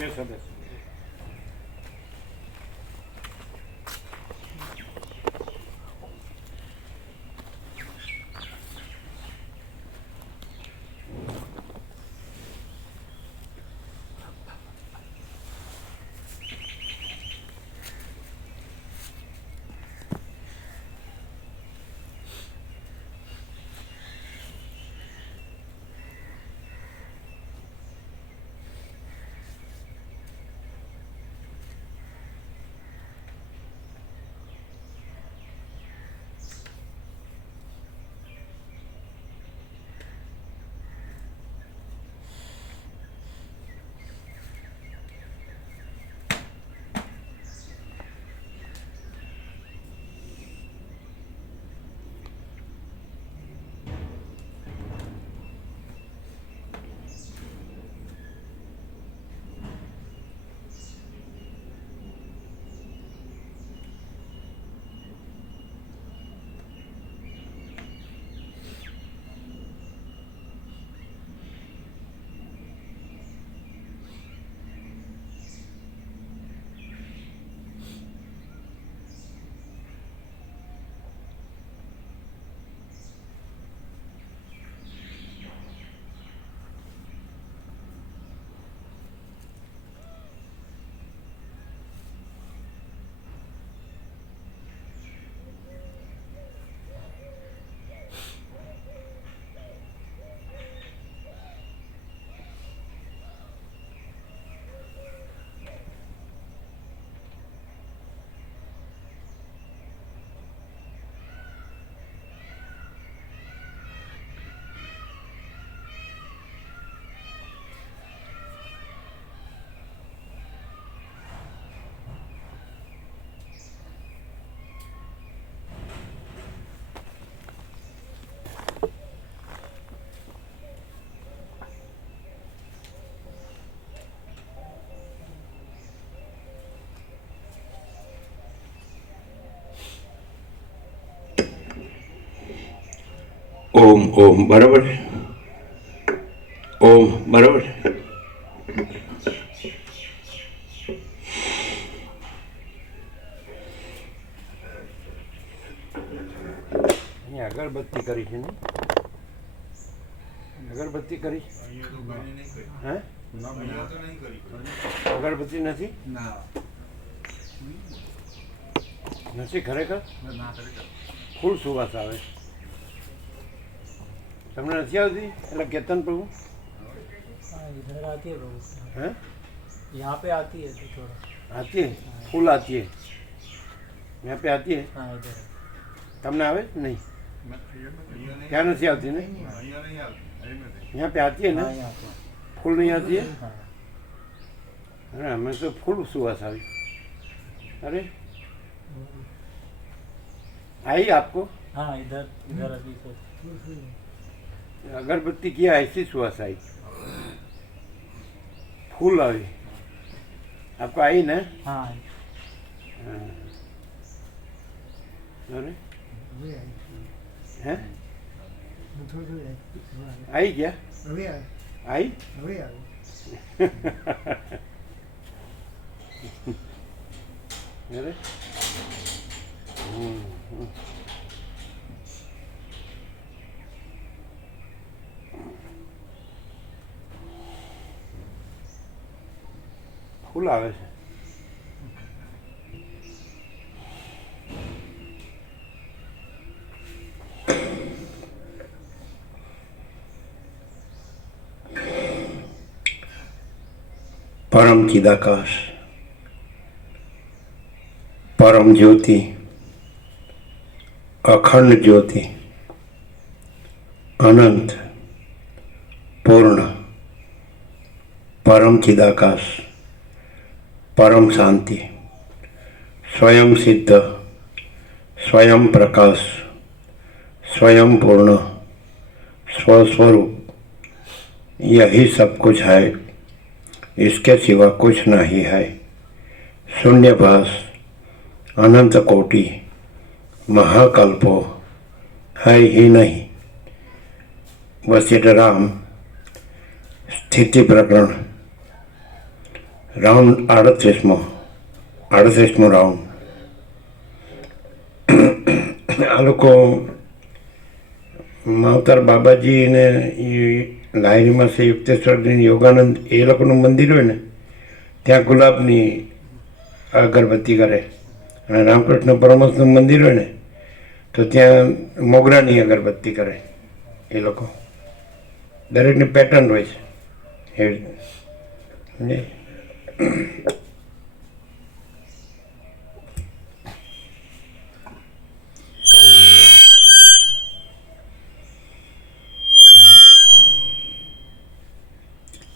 બેસો બેસો. ઓમ ઓમ બરાબર. ઓમ બરાબર. અહીંયા અગરબત્તી કરી છે ને? અગરબત્તી કરી? હે? અગરબત્તી નથી? નથી ખરેખર? ફૂલ સુવાસ આવે. તમને નથી આવતી? એટલે કેતન પ્રભુ इधर आती है प्रभु. हैं? यहाँ पे आती है थोड़ा. आती है? फूल आती है यहाँ पे आती है? हाँ इधर. તમને આવે નહીં? ત્યાં નથી આવતી ને? यहाँ पे आती है ना? हाँ यहाँ पे. फूल नहीं आती है? हाँ. अरे हमें तो फूल सुवास आई. अरे आई आपको? हाँ इधर इधर अभी तो. अगरबत्ती किया ऐसी सुवास आई. फूल आई आपको? आई ना? हाँ. हाँ. अरे हैं? आई क्या? आई? अरे ફૂલ આવે છે. परम चिदाकाश, परम ज्योति, अखंड ज्योति, अनंत, पूर्ण, परम चिदाकाश, परम शांति, स्वयं सिद्ध, स्वयं प्रकाश, स्वयं पूर्ण, स्वस्वरूप, यही सब कुछ है. इसके सिवा कुछ नहीं है. शून्यभास, अनंत कोटि, महाकल्पो है ही नहीं. वशिष्ठ राम स्थिति प्रकरण રાઉન્ડ 38મો રાઉન્ડ. આ લોકો માવતર બાબાજી ને લાહિરીમાં છે યુક્તેશ્વરની યોગાનંદ એ લોકોનું મંદિર હોય ને ત્યાં ગુલાબની અગરબત્તી કરે, અને રામકૃષ્ણ પરમહંસનું મંદિર હોય ને તો ત્યાં મોગરાની અગરબત્તી કરે. એ લોકો દરેકની પેટર્ન હોય છે એવી રીતે.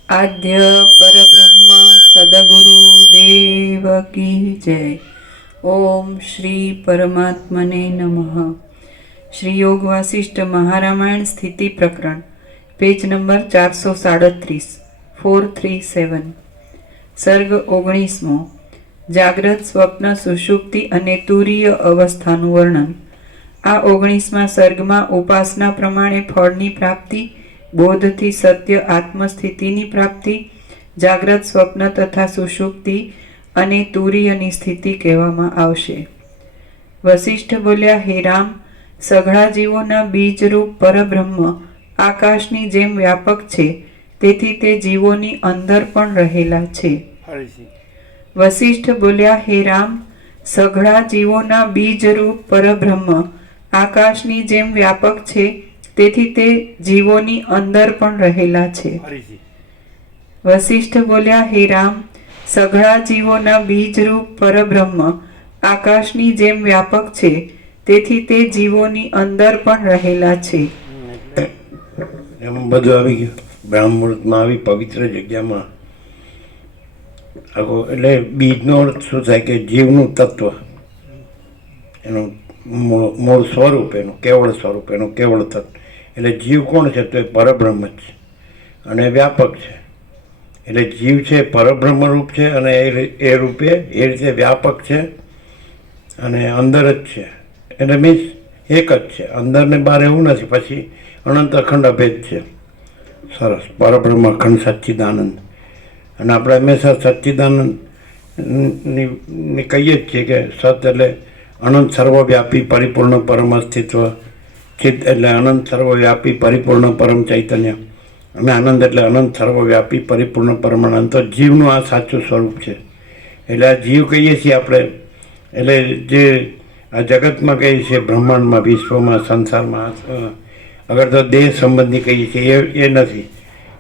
આદ્ય પરબ્રહ્મ સદગુરુ દેવ કી જય. ઓમ શ્રી પરમાત્મને નમઃ. શ્રી યોગ વાસિષ્ઠ મહારામાયણ સ્થિતિ પ્રકરણ, પેજ નંબર 437, 437. સર્ગ 19મો. જાગ્રત, સ્વપ્ન, સુષુપ્તિ અને તુરીય અવસ્થાનું વર્ણન. આ 19મા સર્ગમાં ઉપાસના પ્રમાણે ફળની પ્રાપ્તિ, બોધથી સત્ય આત્મસ્થિતિની પ્રાપ્તિ, જાગ્રત, સ્વપ્ન તથા સુષુપ્તિ અને તુરીયની સ્થિતિ કહેવામાં આવશે. વસિષ્ઠ બોલ્યા, હે રામ, સઘળા જીવોના બીજરૂપ પરબ્રહ્મ આકાશની જેમ વ્યાપક છે, તેથી તે જીવોની અંદર પણ રહેલા છે. વસિષ્ઠ બોલ્યા, હે રામ, સઘળા જીવોના બીજરૂપ પરબ્રહ્મ આકાશની જેમ વ્યાપક છે, તેથી તે જીવોની અંદર પણ રહેલા છે. વસિષ્ઠ બોલ્યા, હે રામ, સઘળા જીવોના બીજરૂપ પરબ્રહ્મ આકાશની જેમ વ્યાપક છે, તેથી તે જીવોની અંદર પણ રહેલા છે. એમ બધું આવી ગયું બ્રાહ્મ મુહૂર્તમાં, આવી પવિત્ર જગ્યામાં. એટલે બીજનો અર્થ શું થાય કે જીવનું તત્વ, એનું મૂળ સ્વરૂપ, એનું કેવળ સ્વરૂપ, એનું કેવળ તત્વ. એટલે જીવ કોણ છે? તો એ પરબ્રહ્મ જ છે અને વ્યાપક છે. એટલે જીવ છે પરબ્રહ્મ રૂપ છે અને એ રૂપે એ રીતે વ્યાપક છે અને અંદર જ છે. એટલે મીન્સ એક જ છે, અંદર ને બહાર એવું નથી. પછી અનંત અખંડ અભેદ છે. સરસ. પરબ્રહ્મ અખંડ સચ્ચિદાનંદ. અને આપણે હંમેશા સચ્ચિદાનંદ ની કહીએ જ છીએ કે સત એટલે અનંત સર્વવ્યાપી પરિપૂર્ણ પરમ અસ્તિત્વ, ચિત્ત એટલે અનંત સર્વવ્યાપી પરિપૂર્ણ પરમ ચૈતન્ય, અને આનંદ એટલે અનંત સર્વવ્યાપી પરિપૂર્ણ પરમાનંદ. તો જીવનું આ સાચું સ્વરૂપ છે. એટલે આ જીવ કહીએ છીએ આપણે, એટલે જે આ જગતમાં કહીએ છીએ, બ્રહ્માંડમાં, વિશ્વમાં, સંસારમાં, અગર તો દેહ સંબંધી કહીએ છીએ એ નથી.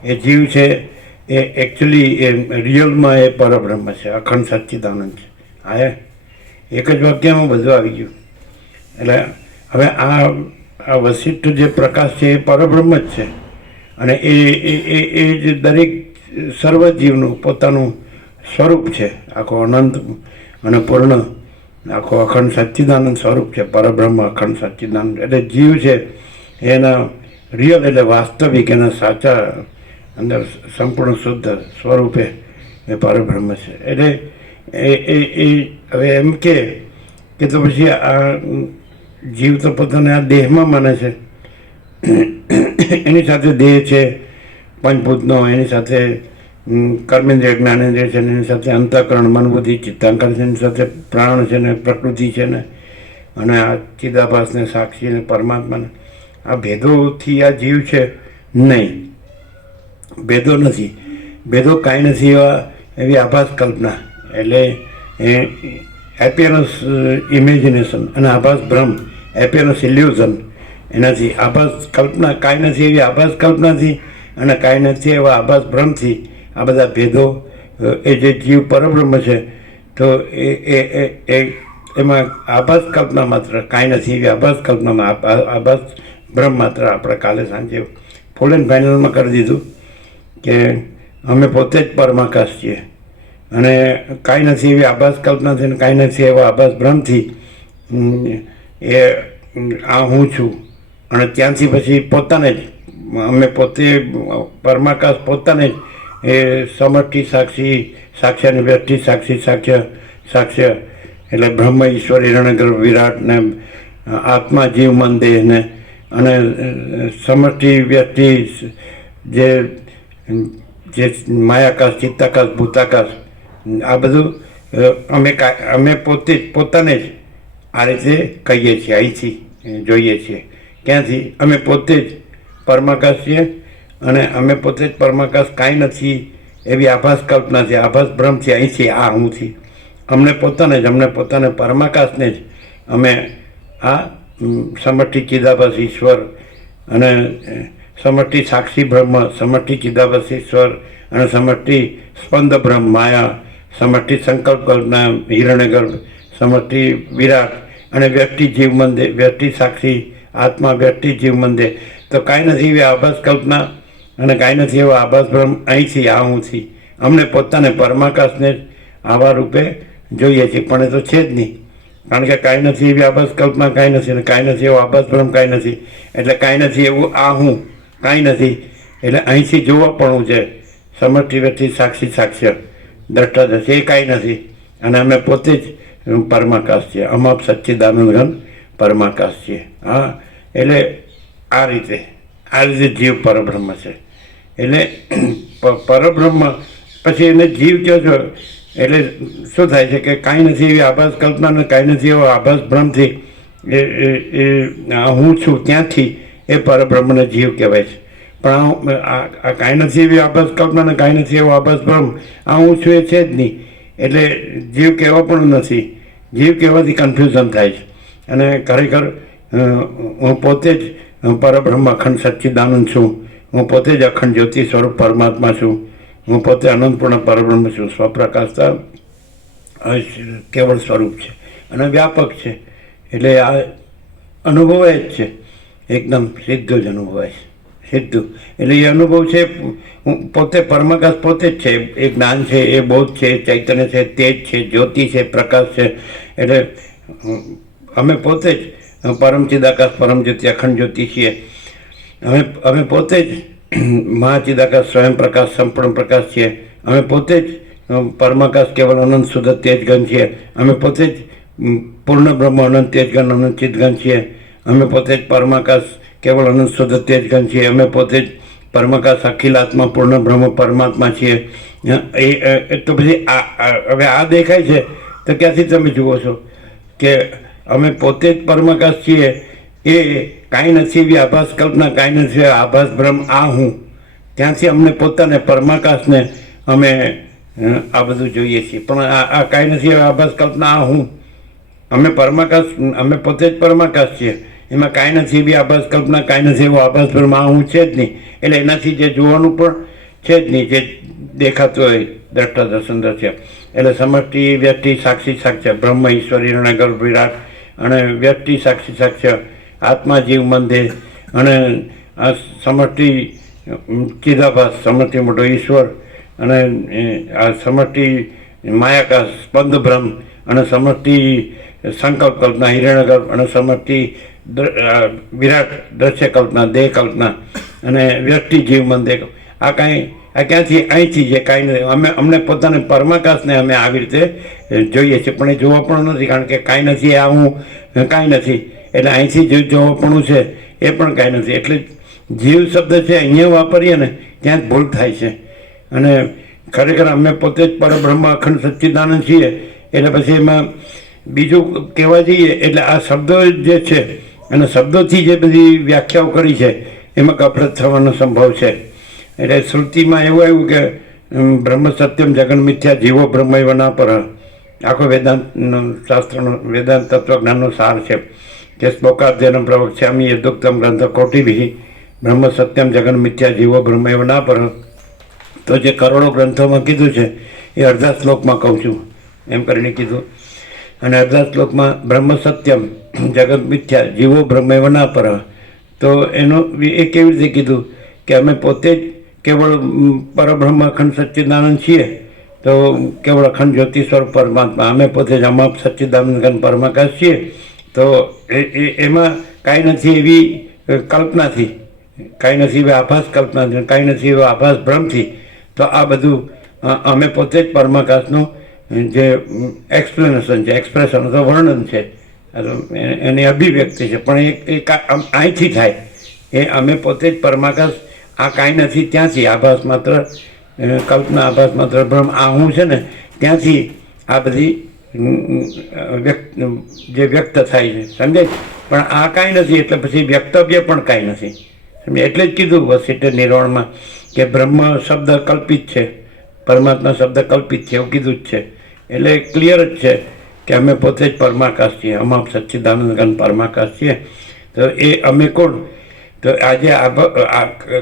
એ જીવ છે એ એકચ્યુઅલી એ રિયલમાં એ પરબ્રહ્મ છે, અખંડ સચ્ચિદાનંદ છે. હા, એક જ વાક્યમાં બધું આવી ગયું. એટલે હવે આ વસિષ્ઠ જે પ્રકાશ છે એ પરબ્રહ્મ જ છે, અને એ જ દરેક સર્વજીવનું પોતાનું સ્વરૂપ છે. આખો અનંત અને પૂર્ણ, આખો અખંડ સચ્ચિદાનંદ સ્વરૂપ છે પરબ્રહ્મ અખંડ સચ્ચિદાનંદ. એટલે જીવ છે એના રિયલ એટલે વાસ્તવિક, એના સાચા અંદર સંપૂર્ણ શુદ્ધ સ્વરૂપે એ પરબ્રહ્મ છે. એટલે એ હવે એમ કે તો પછી આ જીવ તો પોતાને આ દેહમાં માને છે, એની સાથે દેહ છે પંચભૂતનો, એની સાથે કર્મેન્દ્રિય જ્ઞાનેન્દ્રિય છે, એની સાથે અંતઃકરણ મન બુદ્ધિ ચિત્તાંકર છે, એની સાથે પ્રાણ છે ને પ્રકૃતિ છે ને, અને આ ચિદાભાસને સાક્ષી ને પરમાત્માને. આ ભેદોથી આ જીવ છે નહીં, ભેદો નથી. ભેદો કાંઈ નથી એવી આભાસ કલ્પના. એટલે એ એપિયરન્સ ઇમેજિનેશન અને આભાસ ભ્રમ, એપિયરન્સ ઇલ્યુઝન, એનાથી આભાસ કલ્પના કાંઈ નથી એવી આભાસ કલ્પનાથી અને કાંઈ નથી એવા આભાસ ભ્રમથી આ બધા ભેદો એ જે જીવ પરબ્રહ્મ છે તો એમાં આભાસ કલ્પના માત્ર, કાંઈ નથી એવી આભાસ કલ્પનામાં આભાસ ભ્રમ માત્ર. આપણે કાલે સાંજે ફૂલ એન્ડ ફાઇનલમાં કરી દીધું કે અમે પોતે જ પરમાકાશ છીએ, અને કાંઈ નથી એવી આભાસ કલ્પનાથી અને કાંઈ નથી એવા આભાસ ભ્રમથી એ આ હું છું. અને ત્યાંથી પછી પોતાને જ અમે પોતે પરમાકાશ પોતાને જ એ સમષ્ટિ સાક્ષી, સાક્ષ્યની વ્યષ્ટિ સાક્ષી, સાક્ષ્ય એટલે બ્રહ્મ ઈશ્વર હિરણ્યગર્ભ વિરાટ ને આત્મા જીવ મન દેહ ને, અને સમષ્ટિ વ્યષ્ટિ જે માયાકાશ, ચિત્તાકાશ, ભૂતાકાશ આ બધું અમે પોતાને જ આ રીતે કહીએ છીએ, અહીંથી જોઈએ છીએ. ક્યાંથી? અમે પોતે જ પરમાકાશ છીએ અને અમે પોતે જ પરમાકાશ કાંઈ નથી એવી આભાસ કલ્પના છે, આભાસ ભ્રમ છે. અહીંથી આ હુંથી અમને પોતાને પરમાકાશને જ અમે આ સમષ્ટિ ચિદાભાસ ઈશ્વર અને સમષ્ટિ સાક્ષી બ્રહ્મ, સમષ્ટિ ચિદાભાસ ઈશ્વર અને સમષ્ટિ સ્પંદ બ્રહ્મ માયા, સમષ્ટિ સંકલ્પ કલ્પના હિરણ્યગર્ભ, સમષ્ટિ વિરાટ અને વ્યક્તિ જીવ મંદિર, વ્યક્તિ સાક્ષી આત્મા, વ્યક્તિ જીવ મંદિર. તો કાંઈ નથી એવી આભાસ કલ્પના અને કાંઈ નથી એવો આભાસ બ્રહ્મ અહીંથી આ હુંથી અમને પોતાને પરમાકાશને જ આવા રૂપે જોઈએ છીએ. પણ એ તો છે જ નહીં, કારણ કે કાંઈ નથી એવી આભાસ કલ્પના કાંઈ નથી અને કાંઈ નથી એવો આભાસ બ્રહ્મ કાંઈ નથી. એટલે કાંઈ નથી એવું આ હું કાંઈ નથી. એટલે અહીંથી જોવા પણ છે સમષ્ટિ વ્યક્તિ સાક્ષી સાક્ષ્ય દ્રષ્ટા દર્શી એ કાંઈ નથી અને અમે પોતે જ પરમાકાશ છીએ, અમાપ સચ્ચિદાનંદ ઘન પરમાકાશ છીએ. હા, એટલે આ રીતે જીવ પરબ્રહ્મ છે. એટલે પરબ્રહ્મ પછી એને જીવ કહો છો એટલે શું થાય છે કે કાંઈ નથી એવી આભાસ કલ્પના અને કાંઈ નથી એવો આભાસ ભ્રમથી હું છું ત્યાંથી એ પરબ્રહ્મને જીવ કહેવાય છે. પણ આ કાંઈ નથી એવી આભાસ કલ્પના અને કાંઈ નથી એવો આભાસ ભ્રમ આ હું છું એ છે જ નહીં. એટલે જીવ કહેવા પણ નથી. જીવ કહેવાથી કન્ફ્યુઝન થાય છે અને ખરેખર હું પોતે જ પરબ્રહ્મ અખંડ સચ્ચિદાનંદ છું, હું પોતે જ અખંડ જ્યોતિ સ્વરૂપ પરમાત્મા છું, હું પોતે અનંતપૂર્ણ પરબ્રહ્મ છું. સ્વપ્રકાશતા કેવળ સ્વરૂપ છે અને વ્યાપક છે. એટલે આ અનુભવાય જ છે, એકદમ સીધું જ અનુભવાય છે, સીધું. એટલે એ અનુભવ છે પોતે પરમાકાશ પોતે જ છે, એ જ્ઞાન છે, એ બોધ છે, ચૈતન્ય છે, તેજ છે, જ્યોતિ છે, પ્રકાશ છે. એટલે અમે પોતે જ પરમ ચિદાકાશ પરમ જ્યોતિ અખંડ જ્યોતિ છીએ. અમે પોતે જ મહાચિદાકાશ સ્વયં પ્રકાશ સંપૂર્ણ પ્રકાશ છીએ. અમે પોતે જ પરમાકાશ કેવલ અનંત શુદ્ધ તેજગન છીએ. અમે પોતે જ પૂર્ણ બ્રહ્મ અનંત તેજગન અનંત ચિદગન છીએ. અમે પોતે જ પરમાકાશ કેવલ અનંત શુદ્ધ તેજગન છીએ. અમે પોતે જ પરમાકાશ અખિલ આત્મા પૂર્ણ બ્રહ્મ પરમાત્મા છીએ. એ તો પછી હવે આ દેખાય છે તો ક્યાંથી તમે જુઓ છો કે અમે પોતે જ પરમાકાશ છીએ? એ કાંઈ નથી એવી આભાસ કલ્પના, કાંઈ નથી આભાસ બ્રહ્મ આ હું, ત્યાંથી અમને પોતાને પરમાકાશને અમે આ બધું જોઈએ છીએ. પણ આ કાંઈ નથી એવી આભાસ કલ્પના આ હું, અમે પરમાકાશ, અમે પોતે જ પરમાકાશ છીએ. એમાં કાંઈ નથી એવી આભાસ કલ્પના, કાંઈ નથી એવો આભાસ બ્રહ્મ આ હું છે જ નહીં. એટલે એનાથી જે જોવાનું પણ છે જ નહીં, જે દેખાતું હોય દ્રષ્ટા દર્શન દ્રશ્ય. એટલે સમષ્ટિ વ્યક્તિ સાક્ષી સાક્ષ્ય બ્રહ્મ ઈશ્વર હિરણ્યગર્ભ વિરાટ અને વ્યક્તિ સાક્ષી સાક્ષ્ય આત્મા જીવ મંદિર અને આ સમષ્ટિ ચિદાભાસ સમષ્ટિ મોટો ઈશ્વર અને આ સમષ્ટિ માયાકાશ સ્પંદ બ્રહ્મ અને સમષ્ટિ સંકલ્પ કલ્પના હિરણ્યગર્ભ અને સમષ્ટિ વિરાટ દ્રશ્ય કલ્પના દેહ કલ્પના અને વ્યક્તિ જીવ મંદિર. આ ક્યાંથી અહીંથી જે કાંઈ નથી. અમને પોતાને પરમાકાશને અમે આવી રીતે જોઈએ છીએ, પણ એ જોવા પણ નથી, કારણ કે કાંઈ નથી આ હું કાંઈ નથી. એટલે અહીંથી જે જોવાપણું છે એ પણ કાંઈ નથી. એટલે જીવ શબ્દ છે અહીંયા વાપરીએ ને ત્યાં જ ભૂલ થાય છે. અને ખરેખર અમે પોતે જ પરબ્રહ્મ અખંડ સચ્ચિદાનંદ છીએ. એટલે પછી એમાં બીજું કહેવા જઈએ એટલે આ શબ્દો જે છે અને શબ્દોથી જે બધી વ્યાખ્યાઓ કરી છે એમાં કપડત થવાનો સંભવ છે. એટલે શ્રુતિમાં એવું આવ્યું કે બ્રહ્મ સત્યમ જગન મિથ્યા જીવો બ્રહ્મ એવ ના પર. આખો વેદાંત શાસ્ત્રનો વેદાંત તત્વજ્ઞાનનો સાર છે કે શ્લોકાધ્યયનમ પ્રવક્ષ્યામિ યદુક્તમ ગ્રંથ કોટિભિ બ્રહ્મ સત્યમ જગન મિથ્યા જીવો બ્રહ્મ એવ ના પર. તો જે કરોડો ગ્રંથોમાં કીધું છે એ અડધા શ્લોકમાં કહું છું એમ કરીને કીધું. અને અડધા શ્લોકમાં બ્રહ્મ સત્યમ જગત મિથ્યા જીવો બ્રહ્મ એવ ના પર. તો એનું એ કેવી રીતે કીધું કે અમે પોતે જ કેવળ પરબ્રહ્મ અખંડ સચ્ચિદાનંદ છીએ. તો કેવળ અખંડ જ્યોતિ સ્વરૂપ પરમાત્મા અમે પોતે જ અમાપ સચ્ચિદાનંદ ઘન પરમાકાશ છીએ. તો એમાં કાંઈ નથી એવી કલ્પનાથી, કાંઈ નથી એવી આભાસ કલ્પનાથી, કાંઈ નથી એવો આભાસ ભ્રમથી. તો આ બધું અમે પોતે જ પરમાકાશનું જે એક્સપ્લેનેશન છે, એક્સપ્રેશન તો વર્ણન છે, એની અભિવ્યક્તિ છે, પણ એ અહીંથી થાય. એ અમે પોતે જ પરમાકાશ આ કાંઈ નથી ત્યાંથી આભાસ માત્ર કલ્પના આભાસ માત્ર બ્રહ્મ આ હું છે ને ત્યાંથી આ બધી વ્યક્ત થાય છે, સમજે. પણ આ કાંઈ નથી એટલે પછી વ્યક્તવ્ય પણ કાંઈ નથી, સમજે. એટલે જ કીધું વસિષ્ઠ નિર્વાણમાં કે બ્રહ્મ શબ્દ કલ્પિત છે, પરમાત્મા શબ્દ કલ્પિત છે, એવું કીધું જ છે. એટલે ક્લિયર જ છે કે અમે પોતે જ પરમાકાશ છીએ, અમાપ સચ્ચિદાનંદ ઘન પરમાકાશ છીએ. તો એ અમે કોણ? તો આજે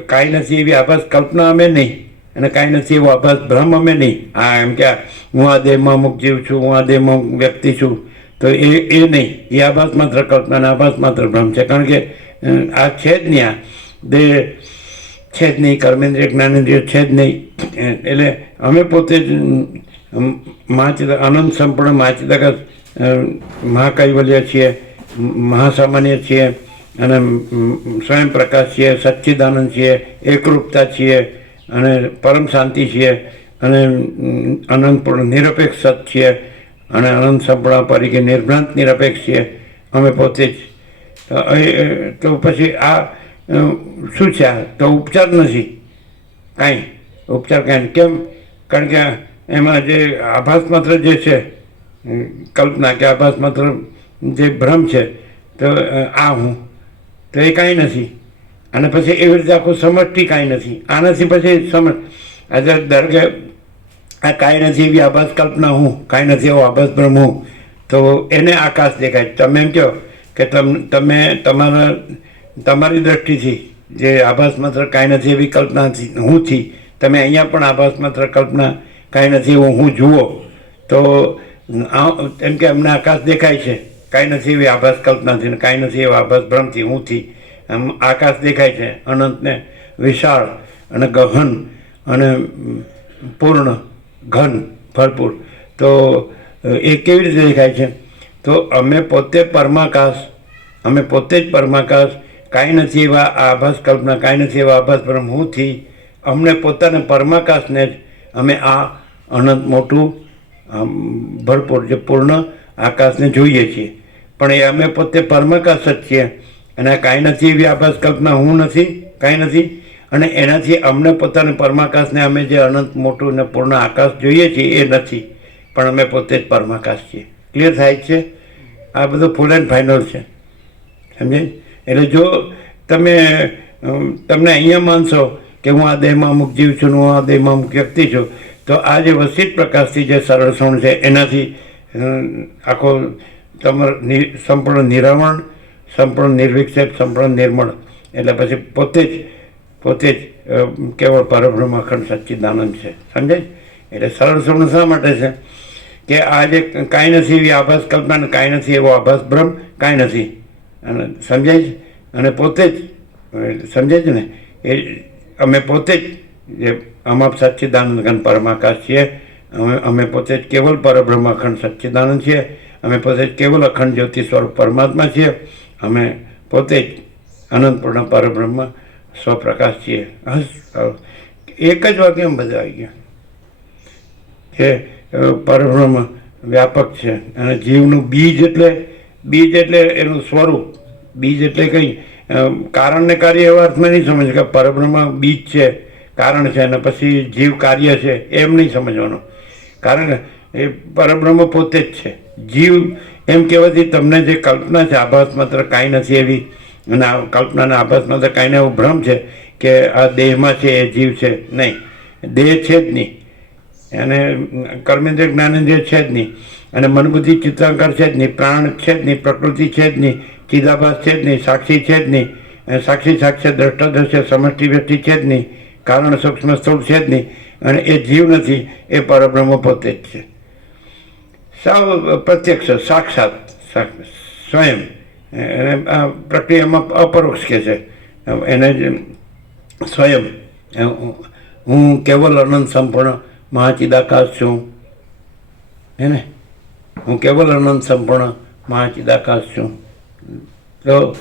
કાંઈ નથી એવી આભાસ કલ્પના અમે નહીં, અને કાંઈ નથી એવો આભાસ ભ્રમ અમે નહીં. આ એમ કે હું આ દેહમાં અમુક જીવ છું, હું આ દેહમાં વ્યક્તિ છું, તો એ નહીં. એ આભાસ માત્ર કલ્પના અને આભાસ માત્ર ભ્રમ છે. કારણ કે આ છે જ નહીં, આ દેહ છે જ નહીં, કર્મેન્દ્રિય જ્ઞાનેન્દ્રિય છે જ નહીં. એટલે અમે પોતે જ અનંત સંપૂર્ણ મહાચિદાકાશ મહાકૈવલ્ય છીએ, મહાસામાન્ય છીએ, અને સ્વયં પ્રકાશ છીએ, સચ્ચિદાનંદ છીએ, એકરૂપતા છીએ, અને પરમ શાંતિ છીએ, અને અનંતપૂર્ણ નિરપેક્ષ સત છીએ, અને અનંત સંપૂર્ણ પરીકે નિર્ભ્રાંત નિરપેક્ષ છીએ અમે પોતે જ. તો પછી આ શું છે? આ તો ઉપચાર નથી કાંઈ, ઉપચાર કાંઈ. કેમ? કારણ કે એમાં જે આભાસ માત્ર જે છે કલ્પના, કે આભાસ માત્ર જે ભ્રમ છે, તો આ હું, તો એ કાંઈ નથી. અને પછી એવી રીતે આખું સમષ્ટિ કાંઈ નથી. આનાથી પછી આજે ધારો કે આ કાંઈ નથી એવી આભાસ કલ્પના હું, કાંઈ નથી એવો આભાસ ભ્રમ હું, તો એને આકાશ દેખાય. તમે એમ કહો કે તમે તમારી દ્રષ્ટિથી જે આભાસ માત્ર કાંઈ નથી એવી કલ્પનાથી હુંથી તમે અહીંયા પણ આભાસ માત્ર કલ્પના કાંઈ નથી એવું હું જુઓ, તો એમ કે અમને આકાશ દેખાય છે કાંઈ નથી એવી આભાસ કલ્પનાથી, ને કાંઈ નથી એવા આભાસ ભ્રમથી હુંથી આમ આકાશ દેખાય છે, અનંતને વિશાળ અને ગહન અને પૂર્ણ, ઘન, ભરપૂર. તો એ કેવી રીતે દેખાય છે? તો અમે પોતે પરમાકાશ, અમે પોતે જ પરમાકાશ, કાંઈ નથી એવા આભાસ કલ્પના, કાંઈ નથી એવા આભાસ ભ્રમ હુંથી અમને પોતાને પરમાકાશને જ અમે આ અનંત મોટું ભરપૂર જે પૂર્ણ આકાશને જોઈએ છીએ. પણ એ અમે પોતે પરમાકાશ જ છીએ, અને આ કાંઈ નથી એવી આભાસ કલ્પના હું નથી, કાંઈ નથી. અને એનાથી અમને પોતાને પરમાકાશને અમે જે અનંત મોટું ને પૂર્ણ આકાશ જોઈએ છીએ એ નથી, પણ અમે પોતે જ પરમાકાશ છીએ. ક્લિયર થાય છે? આ બધું ફૂલ એન્ડ ફાઇનલ છે, સમજાય? એટલે જો તમને અહીંયા માનશો કે હું આ દેહમાં અમુક જીવ છું, હું આ દેહમાં અમુક વ્યક્તિ છું, તો આ જે વસિષ્ઠ પ્રકાશથી જે સરળ સોણ છે એનાથી આખો તમારો સંપૂર્ણ નિરાવરણ, સંપૂર્ણ નિર્વિક્ષેપ, સંપૂર્ણ નિર્મળ, એટલે પછી પોતે જ કેવળ પરબ્રહ્મ અખંડ સચ્ચિદાનંદ છે, સમજાય? એટલે સરળ સોણ શા માટે છે? કે આ જે કાંઈ નથી એવી આભાસ કલ્પના, કાંઈ નથી એવો આભાસ ભ્રમ, કાંઈ નથી, અને સમજાય છે. અને પોતે જ સમજાય છે ને, એ અમે પોતે જ જે અમાપ સચ્ચિદાનંદ ઘન પરમાકાશ છીએ, અમે પોતે જ કેવલ પરબ્રહ્મ અખંડ સચ્ચિદાનંદ છીએ, અમે પોતે જ કેવલ અખંડ જ્યોતિ સ્વરૂપ પરમાત્મા છીએ, અમે પોતે જ અનંતપૂર્ણ પરબ્રહ્મ સ્વપ્રકાશ છીએ. એક જ વાક્યમાં બધા આવી ગયા કે પરબ્રહ્મ વ્યાપક છે, અને જીવનું બીજ એટલે એનું સ્વરૂપ. બીજ એટલે કંઈ કારણ ને કાર્ય એવા અર્થમાં નહીં સમજ કે પરબ્રહ્મ બીજ છે, કારણ છે, અને પછી જીવ કાર્ય છે, એમ નહીં સમજવાનું. કારણ એ પરબ્રહ્મ પોતે જ છે. જીવ એમ કહેવાથી તમને જે કલ્પના છે આભાસ માત્ર કાંઈ નથી એવી, અને આ કલ્પનાના આભાસ માત્ર કાંઈ ને એવો ભ્રમ છે કે આ દેહમાં છે એ જીવ છે, નહીં. દેહ છે જ નહીં, અને કર્મેન્દ્રિય જ્ઞાનેન્દ્રિય છે જ નહીં, અને મનબુદ્ધિ ચિત્રાંકાર છે જ નહીં, પ્રાણ છે જ નહીં, પ્રકૃતિ છે જ નહીં, ચિદાભાસ છે જ નહીં, સાક્ષી છે જ નહીં, સાક્ષી સાક્ષી દ્રષ્ટા દ્રશ્ય સમષ્ટિ વ્યક્તિ છે જ નહીં, કારણ સૂક્ષ્મ સ્થૂળ છે જ નહીં, અને એ જીવ નથી, એ પરબ્રહ્મ પોતે જ છે. સાવ પ્રત્યક્ષ, સાક્ષાત, સ્વયં. અને આ પ્રક્રિયામાં અપરોક્ષ કહે છે એને જ સ્વયં. હું કેવલ અનંત સંપૂર્ણ મહાચિદાકાશ છું, હે ને? હું કેવલ અનંત સંપૂર્ણ મહાચિદાકાશ છું. તો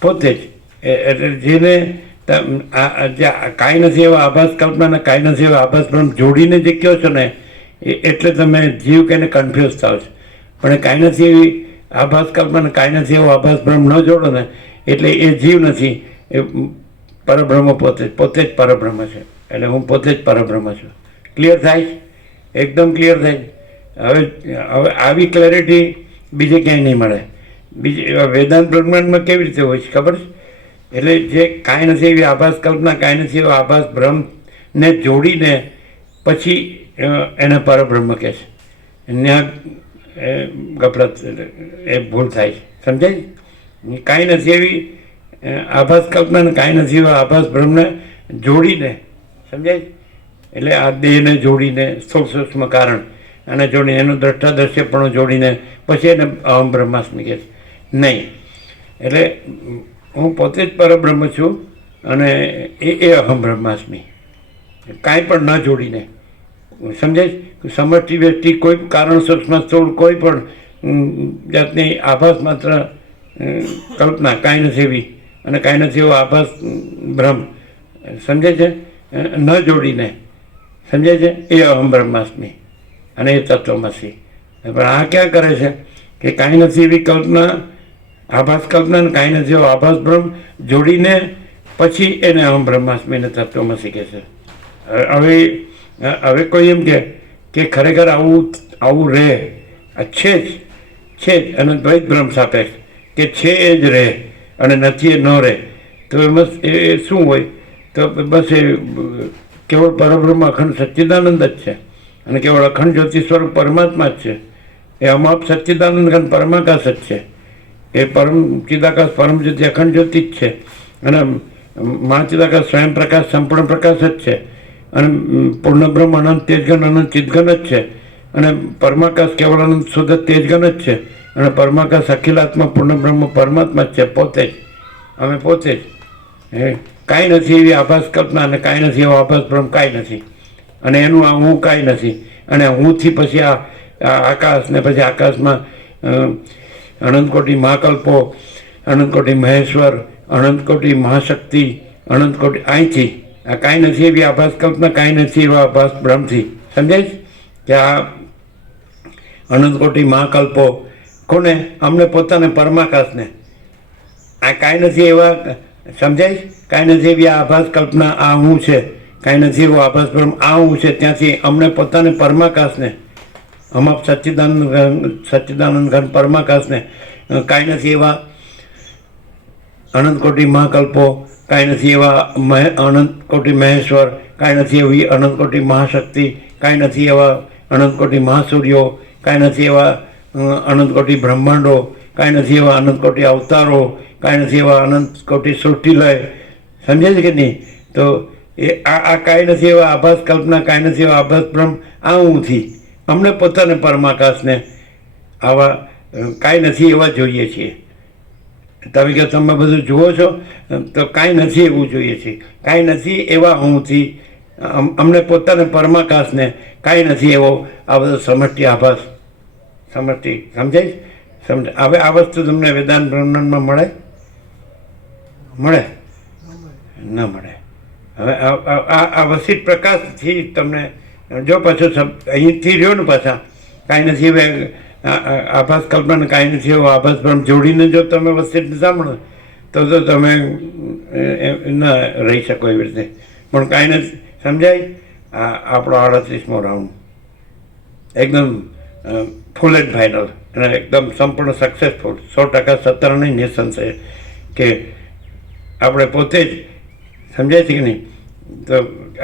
પોતે જ એટલે જેને કાંઈ નથી એવા આભાસ કલ્પના, કાંઈ નથી એવા આભાસ ભ્રમ જોડીને જે કહો છો ને, એટલે તમે જીવ કહીને કન્ફ્યુઝ થાવ છો. પણ કાંઈ નથી એવી આભાસ કલ્પના, કાંઈ નથી એવો આભાસ ભ્રમ ન જોડો ને, એટલે એ જીવ નથી, એ પરબ્રહ્મ પોતે જ પરબ્રહ્મ છે. એટલે હું પોતે જ પરબ્રહ્મ છું. ક્લિયર થાય? એકદમ ક્લિયર થાય. હવે હવે આવી ક્લેરિટી બીજે ક્યાંય નહીં મળે. બીજી વેદાંત બ્રહ્માંડમાં કેવી રીતે હોય છે ખબર છે? એટલે જે કાંઈ નથી એવી આભાસ કલ્પના, કાંઈ નથી એવો આભાસ બ્રહ્મને જોડીને પછી એને પરબ્રહ્મ કહે છે. ત્યાં ગફલત એ ભૂલ થાય છે. સમજાય? કાંઈ નથી એવી આભાસ કલ્પના ને કાંઈ નથી એવા આભાસ બ્રહ્મને જોડીને, સમજાય? એટલે આ દેહને જોડીને સ્થૂળ સૂક્ષ્મ કારણ અને જોડીને એનું દ્રષ્ટાદ્રશ્ય પણ જોડીને પછી એને અહમ બ્રહ્માસ્મિ કહે છે. નહીં, એટલે હું પોતે જ પરબ્રહ્મ છું અને એ અહમ બ્રહ્માસ્મિ, કાંઈ પણ ન જોડીને. સમજાય? સમષ્ટિ વ્યષ્ટિ કોઈ કારણ સૂક્ષ્મ સ્થૂળ કોઈ પણ જાતની આભાસ માત્ર કલ્પના કાંઈ નથી એવી અને કાંઈ નથી એવો આભાસ બ્રહ્મ, સમજાય છે, ન જોડીને, સમજાય છે, એ અહમ બ્રહ્માસ્મિ અને એ તત્વમસી. પણ આ ક્યાં કરે છે કે કાંઈ નથી એવી કલ્પના, આભાસ કલ્પના અને કાંઈ નથી એવો આભાસ બ્રહ્મ જોડીને પછી એને અહમ બ્રહ્માસ્મિ અને તત્વમસી કહે છે. હવે કોઈ એમ કે ખરેખર આવું રહે, આ છે જ અને દ્વૈત બ્રહ્મ સાપેક્ષ કે છે એ જ રહે અને નથી એ ન રહે, તો એમાં એ શું હોય? તો બસ એ કેવળ પરબ્રહ્મ અખંડ સચ્ચિદાનંદ જ છે અને કેવળ અખંડ જ્યોતિ સ્વરૂપ પરમાત્મા જ છે. એ અમાપ સચ્ચિદાનંદ ઘન પરમાકાશ જ છે. એ પરમ ચિદાકાશ પરમ જ્યોતિ અખંડ જ્યોતિ જ છે અને મહાચિદાકાશ સ્વયં પ્રકાશ સંપૂર્ણ પ્રકાશ જ છે અને પૂર્ણ બ્રહ્મ અનંત તેજગન અનંત ચિદગન જ છે અને પરમાકાશ કેવળ અનંત શુદ્ધ તેજગન જ છે અને પરમાકાશ અખિલાત્મા પૂર્ણ બ્રહ્મ પરમાત્મા જ છે. પોતે જ, અમે પોતે જ. કાંઈ નથી એવી આભાસ કલ્પના અને કાંઈ નથી એવો આભાસ બ્રહ્મ કાંઈ નથી અને એનું આ હું કાંઈ નથી અને હુંથી પછી આ આકાશ ને પછી આકાશમાં અનંતકોટી મહાકલ્પો, અનંતકોટી મહેશ્વર, અનંતકોટી મહાશક્તિ, અનંતકોટી અહીંથી આ કાંઈ નથી એવી આભાસ કલ્પના, કાંઈ નથી એવા આભાસ બ્રહ્મથી. સમજાય કે આ અનંતકોટી મહાકલ્પો કોને? અમને પોતાને પરમાકાશને. આ કાંઈ નથી એવા, સમજાય? કાંઈ નથી એવી આભાસ કલ્પના, આ હું છે, કાંઈ નથી એવો આભાસ બ્રહ્મ, આ હું છે, ત્યાંથી અમને પોતાને પરમાકાશને, અમાપ સચ્ચિદાનંદ ઘન પરમાકાશને, કાંઈ નથી એવા અનંતકોટી મહાકલ્પો, કાંઈ નથી એવા અનંતકોટી મહેશ્વર, કાંઈ નથી એવી અનંતકોટી મહાશક્તિ, કાંઈ નથી એવા અનંતકોટી મહાસૂર્યો, કાંઈ નથી એવા અનંતકોટી બ્રહ્માંડો, કાંઈ નથી એવા અનંતકોટી અવતારો, કાંઈ નથી એવા અનંતકોટી સૃષ્ટિલય. સમજે છે કે નહીં? તો એ આ કાંઈ નથી એવા આભાસ કલ્પના, કાંઈ નથી એવા આભાસ બ્રહ્મ, આ હુંથી અમને પોતાને પરમાકાશને આવા કાંઈ નથી એવા જોઈએ છીએ. તમે કે તમે બધું જુઓ છો તો કાંઈ નથી એવું જોઈએ છીએ. કાંઈ નથી એવા હુંથી અમને પોતાને પરમાકાશને કાંઈ નથી એવો આ બધો સમષ્ટિ આભાસ, સમષ્ટિ. સમજાય? હવે આ વસ્તુ તમને વેદાંત બ્રહ્માંડમાં મળે? ન મળે. હવે આ વસિત પ્રકાશથી તમને જો પાછો અહીંથી રહ્યો ને પાછા કાંઈ નથી હવે આભાસ કલ્પના કાંઈ નથી એવો આભાસ બ્રહ્મ જોડીને જો તમે વસિત સાંભળો તો તમે ન રહી શકો એવી રીતે. પણ કાંઈ નથી. સમજાય? આપણો 38મો રાઉન્ડ એકદમ ફૂલ એન્ડ ફાઇનલ અને એકદમ સંપૂર્ણ સક્સેસફુલ, 100% સત્તર નહીં, નિસંશય કે આપણે પોતે જ. સમજાય છે કે નહીં? તો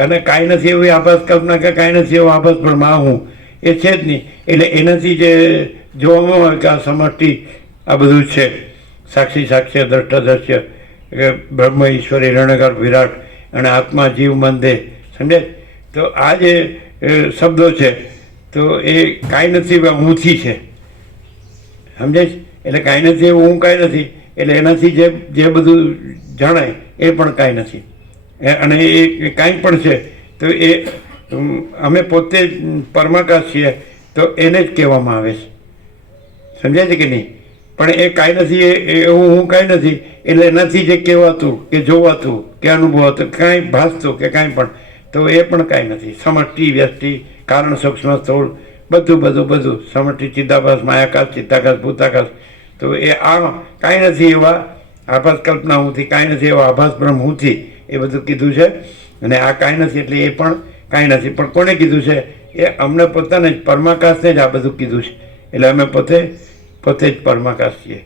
અને કાંઈ નથી એવી આભાસ કલ્પના કે કાંઈ નથી એવો આભાસ પણ માં હું એ છે જ નહીં. એટલે એનાથી જે જોવામાં આવે કે આ સમષ્ટિ આ બધું છે, સાક્ષી સાક્ષ્ય દ્રષ્ટાદ્રશ્ય કે બ્રહ્મ ઈશ્વર હિરણ્યગર્ભ વિરાટ અને આત્મા જીવ મન દેહ. સમજાય? તો આ જે શબ્દો છે તો એ કાંઈ નથી હુંથી છે. સમજાય? એટલે કાંઈ નથી એવું હું કાંઈ નથી, એટલે એનાથી જે બધું જણાય એ પણ કાંઈ નથી અને એ કાંઈ પણ છે તો એ અમે પોતે પરમાકાશ છીએ તો એને જ કહેવામાં આવે છે. સમજાય છે કે નહીં? પણ એ કાંઈ નથી, એવું હું કાંઈ નથી, એટલે એનાથી જે કહેવાતું કે જોવાતું કે અનુભવાતું કાંઈ ભાસતું કે કાંઈ પણ, તો એ પણ કાંઈ નથી. સમષ્ટિ વ્યષ્ટિ કારણ સૂક્ષ્મ સ્થૂળ બધું સમષ્ટિ ચિદાભાસ માયાકાશ ચિત્તાકાશ ભૂતાકાશ, તો એ આ કાંઈ નથી એવા આભાસ કલ્પના હુંથી, કાંઈ નથી એવા આભાસ બ્રહ્મ હુંથી, એ બધું કીધું છે. અને આ કાંઈ નથી એટલે એ પણ કાંઈ નથી. પણ કોણે કીધું છે? એ અમને પોતાને જ પરમાકાશને જ આ બધું કીધું છે. એટલે અમે પોતે જ પરમાકાશ છીએ.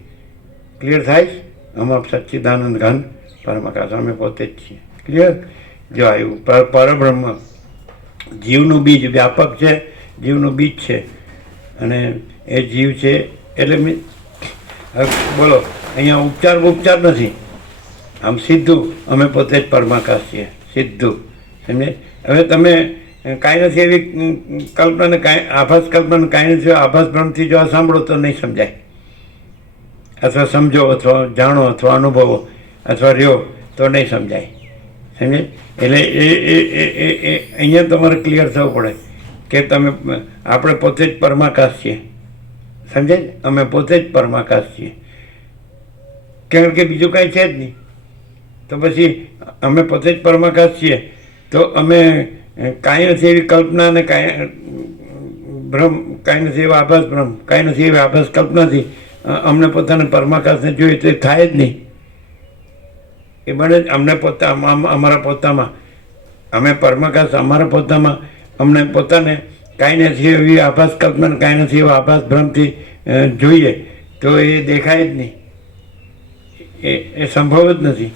ક્લિયર થાય છે? અમાપ સચ્ચિદાનંદ ઘન પરમાકાશ, અમે પોતે જ છીએ. ક્લિયર? જો આવ્યું પરબ્રહ્મ જીવનું બીજ વ્યાપક છે, જીવનું બીજ છે, અને એ જીવ છે એટલે હવે બોલો, અહીંયા ઉપચાર નથી, આમ સીધું અમે પોતે જ પરમાકાશ છીએ, સીધું. સમજે? હવે તમે કાંઈ નથી એવી કલ્પનાને કાંઈ આભાસ કલ્પનાને કાંઈ નથી આભાસ ભ્રમથી જો આ સાંભળો તો નહીં સમજાય, અથવા સમજો અથવા જાણો અથવા અનુભવો અથવા રહ્યો તો નહીં સમજાય. સમજે? એટલે એ અહીંયા તમારે ક્લિયર થવું પડે કે તમે આપણે પોતે જ પરમાકાશ છીએ. સમજે? અમે પોતે જ પરમાકાશ છીએ, કારણ કે બીજું કાંઈ છે જ નહીં. તો પછી અમે પોતે જ પરમાકાશ છીએ તો અમે કાંઈ નથી એવી કલ્પના અને કાંઈ ભ્રમ, કાંઈ નથી એવા આભાસ ભ્રમ, કાંઈ નથી એવી આભાસ કલ્પનાથી અમને પોતાને પરમાકાશને જોઈએ તો એ થાય જ નહીં. એ બને જ અમને અમારા પોતામાં, અમે પરમાકાશ અમારા પોતામાં અમને પોતાને કાંઈ નથી એવી આભાસ કલ્પના, કાંઈ નથી એવા આભાસ ભ્રમથી જોઈએ તો એ દેખાય જ નહીં, એ સંભવ જ નથી.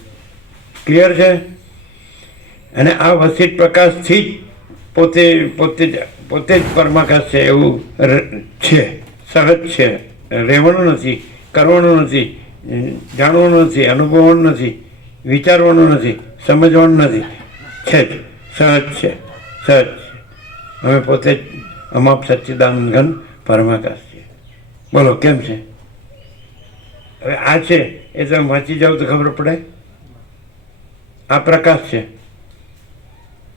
ક્લિયર છે? અને આ વસિત પ્રકાશથી જ પોતે જ પરમાકાશ છે એવું છે, સહજ છે, રહેવાનું નથી, કરવાનું નથી, જાણવાનું નથી, અનુભવવાનું નથી, વિચારવાનું નથી, સમજવાનું નથી, છે જ, સહજ છે, સહજ છે. અમે પોતે જ અમાપ સચ્ચિદાનંદ ઘન પરમાકાશ છીએ. બોલો કેમ છે? હવે આ છે એ તમે વાંચી જાઓ તો ખબર પડે. આ પ્રકાશ છે,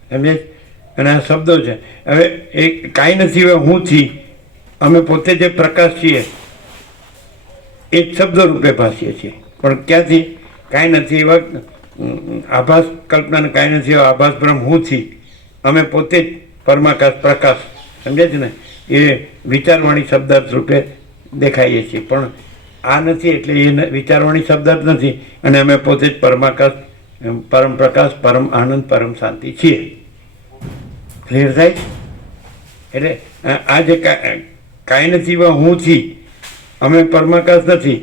સમજે? અને આ શબ્દો છે. હવે એ કાંઈ નથી હવે હુંથી, અમે પોતે જે પ્રકાશ છીએ એ જ શબ્દો રૂપે ભાસીએ છીએ. પણ ક્યાંથી? કાંઈ નથી એવા આભાસ કલ્પના, કાંઈ નથી એવા આભાસ ભ્રમ હુંથી અમે પોતે જ પરમાકાશ પ્રકાશ, સમજે છે ને? એ વિચારવાણી શબ્દાર્થ રૂપે દેખાઈએ છીએ. પણ આ નથી એટલે એ વિચારવાણી શબ્દાર્થ નથી, અને અમે પોતે જ પરમાકાશ, પરમ પ્રકાશ, પરમ આનંદ, પરમ શાંતિ છીએ. ક્લિયર થાય? એટલે આ જે કાંઈ નથી એવા હુંથી અમે પરમાકાશ નથી,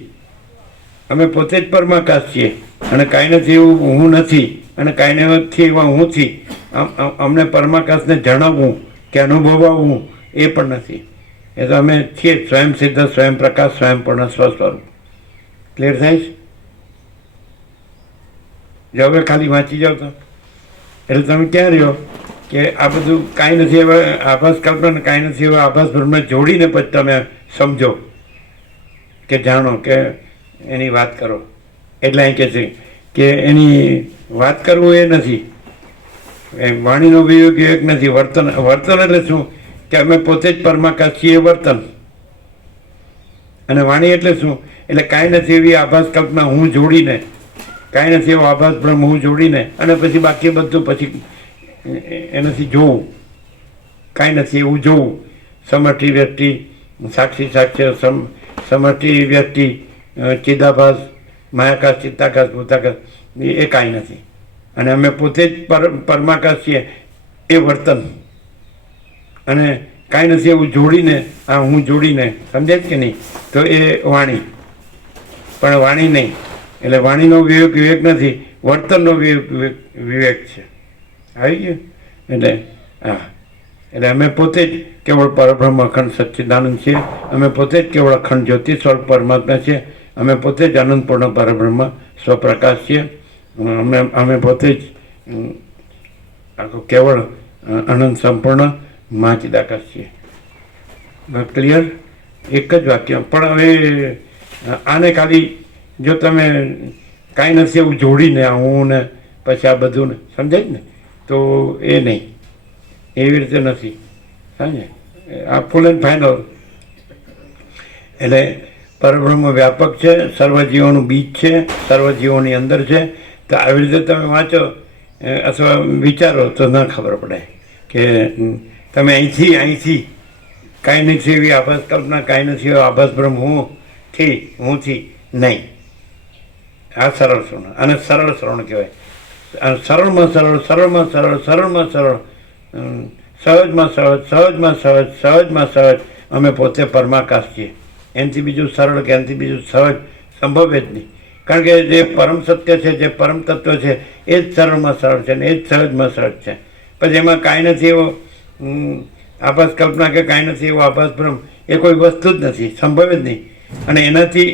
અમે પોતે જ પરમાકાશ છીએ. અને કાંઈ નથી એવું હું નથી, અને કાંઈ નથી એવા હુંથી અમને પરમાકાશને જણાવવું કે અનુભવાવવું એ પણ નથી. એ તો અમે છીએ સ્વયં સિદ્ધ, સ્વયં પ્રકાશ, સ્વયંપૂર્ણ સ્વસ્વરૂપ. ક્લિયર થાય? જો હવે ખાલી વાંચી જાઓ તો એટલે તમે ક્યાં રહ્યો કે આ બધું કાંઈ નથી એવા આભાસ કલ્પના, કાંઈ નથી એવા આભાસ ભ્રમને જોડીને પછી તમે સમજો કે જાણો કે એની વાત કરો. એટલે અહીં કહે છે કે એની વાત કરવું એ નથી, એ વાણીનો વિવેક નથી. વર્તન એટલે શું? કે અમે પોતે જ પરમાકાશ છીએ, વર્તન. અને વાણી એટલે શું? એટલે કાંઈ નથી એવી આભાસ કલ્પના હું જોડીને, કાંઈ નથી એવો આભાસ ભ્રમ હું જોડીને, અને પછી બાકી બધું પછી એનાથી જોવું, કાંઈ નથી એવું જોવું. સમષ્ટિ વ્યક્તિ, સાક્ષી સાક્ષ્ય, સમષ્ટિ વ્યક્તિ, ચિદાભાસ, માયાકાશ, ચિત્તાકાશ, ભૂતાકાશ, એ કાંઈ નથી. અને અમે પોતે જ પરમાકાશ છીએ, એ વર્તન. અને કાંઈ નથી એવું જોડીને, આ હું જોડીને, સમજે જ કે નહીં? તો એ વાણી. પણ વાણી નહીં, એટલે વાણીનો વિવેક નથી, વર્તનનો વિવેક છે. આવી ગયું? એટલે હા, એટલે અમે પોતે જ કેવળ પરબ્રહ્મ અખંડ સચ્ચિદાનંદ છીએ. અમે પોતે જ કેવળ અખંડ જ્યોતિ સ્વરૂપ પરમાત્મા છીએ. અમે પોતે જ અનંતપૂર્ણ પરબ્રહ્મ સ્વપ્રકાશ છીએ. અમે પોતે જ આખું કેવળ અનંત સંપૂર્ણ મા ચિદાકાશ છીએ. ક્લિયર? એક જ વાક્ય. પણ હવે આને ખાલી જો તમે કાંઈ નથી એવું જોડીને આ હું ને પછી આ બધું ને સમજાય ને તો એ નહીં, એવી રીતે નથી. સમજે? આ ફૂલ એન્ડ ફાઇનલ. એટલે પરબ્રહ્મ વ્યાપક છે, સર્વજીવોનું બીજ છે, સર્વજીવોની અંદર છે. તો આવી રીતે તમે વાંચો અથવા વિચારો તો ન ખબર પડે કે તમે અહીંથી કાંઈ નથી એવી આભાસ કલ્પના, કાંઈ નથી એવો આભાસ ભ્રમ હુંથી નહીં. આ સરળ શ્રવણ, અને સરળ શ્રવણ કહેવાય. સરળમાં સરળ, સરળમાં સરળ, સરળમાં સરળ, સહજમાં સહજ, સહજમાં સહજ, સહજમાં સહજ અમે પોતે પરમાકાશ છીએ. એનાથી બીજું સરળ કે એનાથી બીજું સહજ સંભવ જ નહીં. કારણ કે જે પરમ સત્ય છે, જે પરમ તત્વ છે, એ જ સરળમાં સરળ છે ને એ જ સહજમાં સહજ છે. પછી એમાં કાંઈ નથી એવો આભાસ કલ્પના કે કાંઈ નથી એવો આભાસ ભ્રમ, એ કોઈ વસ્તુ જ નથી, સંભવ જ નહીં. અને એનાથી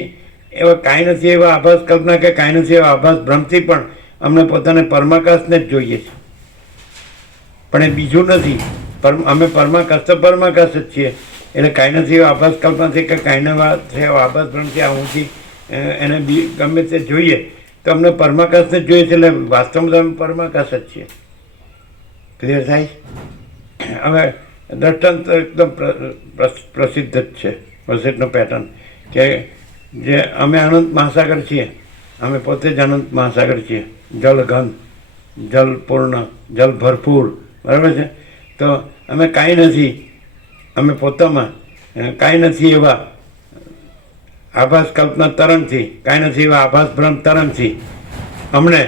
એવા કાંઈ નથી એવા આભાસ કલ્પના કે કાંઈ નથી એવા આભાસ ભ્રમથી પણ અમને પોતાને પરમાકાશને જ જોઈએ છે. પણ એ બીજું નથી. અમે પરમાકાશ તો પરમાકાશ જ છીએ. એટલે કાંઈ નથી એવા આભાસ કલ્પનાથી કે કાંઈ નથી એવા આભાસ ભ્રમથી આ ઊંચી એને ગમે તે જોઈએ તો અમને પરમાકાશને જ જોઈએ છે. એટલે વાસ્તવમાં અમે પરમાકાશ જ છીએ. ક્લિયર થાય? હવે દ્રષ્ટાંત એકદમ પ્રસિદ્ધ જ છે, પ્રસિદ્ધનો પેટર્ન કે જે અમે અનંત મહાસાગર છીએ, અમે પોતે જ અનંત મહાસાગર છીએ. જલ ઘન, જલ પૂર્ણ, જલ ભરપૂર, બરાબર છે. તો અમે કાંઈ નથી, અમે પોતામાં કાંઈ નથી એવા આભાસ કલ્પના તરંગથી, કાંઈ નથી એવા આભાસ ભ્રમ તરંગથી અમને